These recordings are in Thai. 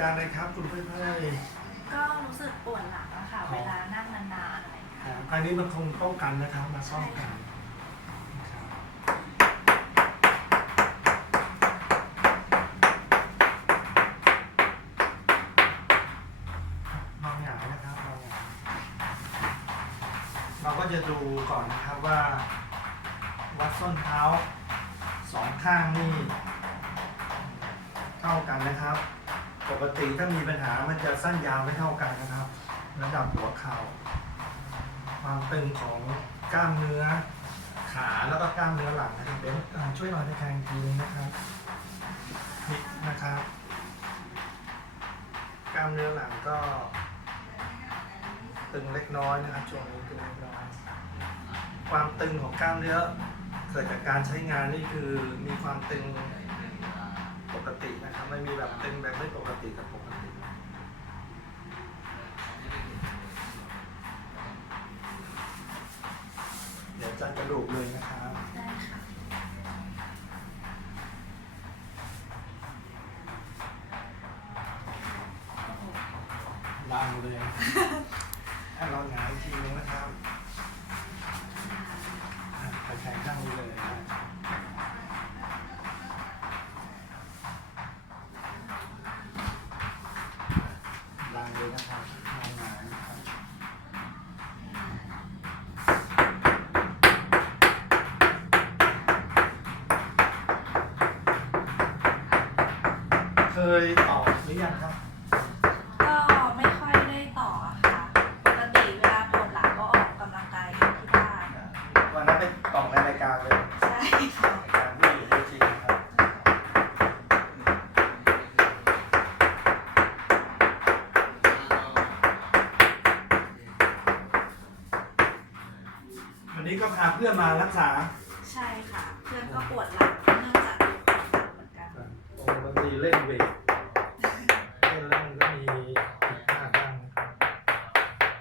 การอะไรครับคุณเพื่อนก็รู้สึกปวดหลังอะค่ะ เวลานั่งนานๆอะไรอย่างเงี้ยๆอันนี้มันคงป้องกันนะครับ มาซ่อมกันนะครับนอนหงายนะครับนอนหงายเราก็จะดูก่อนนะครับว่า วัดส้นเท้าสองข้างนี่เท่ากันนะครับ ปกติถ้ามีปัญหามันจะสั้นยาวไม่เท่ากันนะครับ ระดับหัวเข่าความตึงของกล้ามเนื้อขาแล้วก็กล้ามเนื้อหลังนะครับเบนอ่าช่วยหน่อยในแข่งทีนึงนะครับพลิกนะครับ กล้ามเนื้อหลังก็ ตึงเล็กน้อยนะครับช่วงนี้ตึงเล็กน้อยความตึงของกล้ามเนื้อ เกิดจากการใช้งานนี่คือมีความตึง กตินะครับ ไม่มีแบบตึงแบบไม่ปกติกับปกติ เดี๋ยวจัดกระดูกเลยนะครับได้ค่ะ ล่างเลย ให้เราหงายอีกทีนึงนะครับอะไปแข่งข้างนี้เลยนะล่างเลยนะครับล่างหงายนะครับ เคยตอบหรือยังครับ ก็ไม่ค่อยได้ต่ออะค่ะ ปกติเวลาปวดหลังก็ออกกำลังกายอยู่ที่บ้านวันนั้นไปตอบในรายการเลยใช่ค่ะ รายการที่อยู่จริงนะครับวันนี้ก็พาเพื่อนมารักษาใช่ค่ะ เพื่อนก็ปวดหลังเนื่องจากปวดหลังเหมือนกัน โอ้บางทีเล่นเวทเล่นแล้วมันก็มีผิดพลาดบ้างนะครับ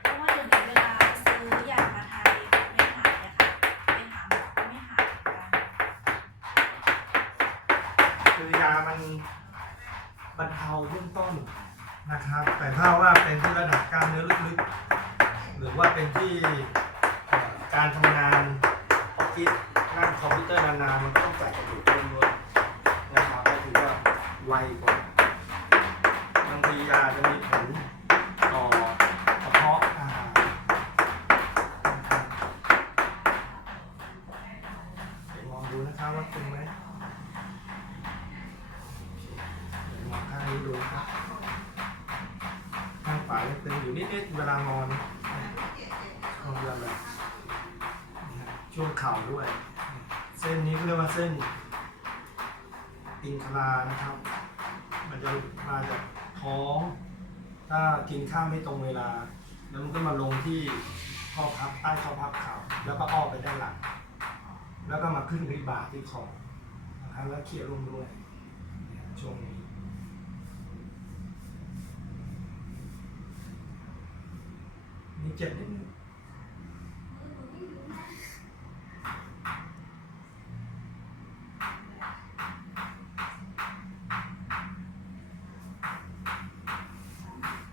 เพราะว่าเดี๋ยวนี้เวลาซื้อยามาทานเองก็ไม่หายอะค่ะ ไปหาหมอก็ไม่หายเหมือนกัน คือยามันบรรเทาเบื้องต้นนะครับ แต่ถ้าว่าเป็นที่ระดับกล้ามเนื้อลึกๆ หรือว่าเป็นที่การทำงานออฟฟิศนั่งคอมพิวเตอร์นานๆมันต้องใส่กระดูกเพิ่มด้วยนะครับก็ถือว่าไวกว่าบางทียาจะมีผลต่อกระเพาะอาหารนะครับเดี๋ยวลองดูนะครับว่าตึงไหม เดี๋ยวมองข้างนี้ดูนะครับข้างขวายังตึงอยู่ นิดๆเวลานอนช่วงเวแบบ ช่วงเข่าด้วย เส้นนี้เขาเรียกว่าเส้นอินคลานะครับ มันจะมาจากท้อง ถ้ากินข้าวไม่ตรงเวลา แล้วมันก็มาลงที่ข้อพับใต้ข้อพับเข่าแล้วก็อ้อมไปด้านหลัง แล้วก็มาขึ้นที่บ่าที่คอนะครับแล้วเขี่ยลงด้วยเนี่ยช่วงนี้ 建立